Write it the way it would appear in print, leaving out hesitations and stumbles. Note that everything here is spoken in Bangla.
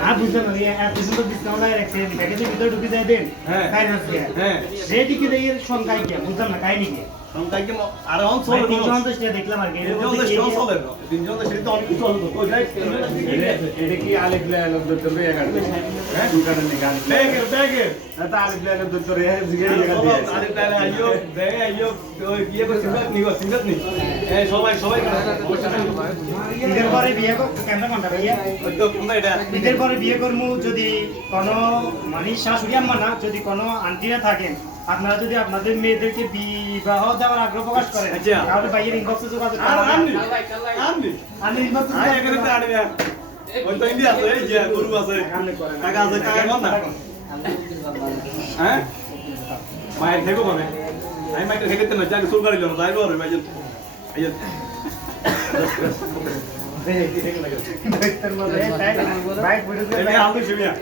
আর বুঝছেন না এত সুন্দর ডিসকাউন্ট আয় রাখছেন প্যাকেজের ভিতরে ঢুকে যায় দেন হ্যাঁ। তাই না হ্যাঁ রেডি কি এর সংখ্যায় কি বুঝলাম না কাহিনী কি সংখ্যা কি আর অন ভাই চলে 350 টাকা দেখলাম আর কি এর তিনজন মধ্যে তো কি- চলে তিনজন তো সেটা অনেক কিছু হলো ওই গাইস এটা কি আলিফ লাইনের দত্তর রে কাটবে হ্যাঁ দোকানের নি গান ব্যাগে এটা আলিফ লাইনের দত্তর রে জিগেরি জায়গা দিয়ে আছে আরে তাহলে আইও ব্যাগে আইও ওই বিয়ে করে সিঙ্গাত নি এই সবাই ঈদের পরে বিয়ে কেন কোনটা ভাইয়া ওই তো কোনটা এটা ঈদের পরে বিয়ে করবো যদি কোনো মানে শাশুড়ি আম্মা না যদি কোনো আন্টিরা থাকেন আপনারা যদি আপনাদের মেয়েদেরকে বিবাহ দেওয়ার আগ্রহ প্রকাশ করেন আচ্ছা। তাহলে ভাইয়ের ইনবক্সে যোগাযোগ আর করবেন আমনি আর ইনবক্সে আই এখানে তো আড়বে ওই তো ইন্ডিয়া আছে এই যে গরু আছে টাকা আছে টাকা কম না হ্যাঁ মায়ের থেকে মানে আমি মাইকে থেকে তো না যাকে সুর গাড়ি লনো যাইবো আর ভাইজন আইয়া ভাই পড়ে এই আলু শিবিয়া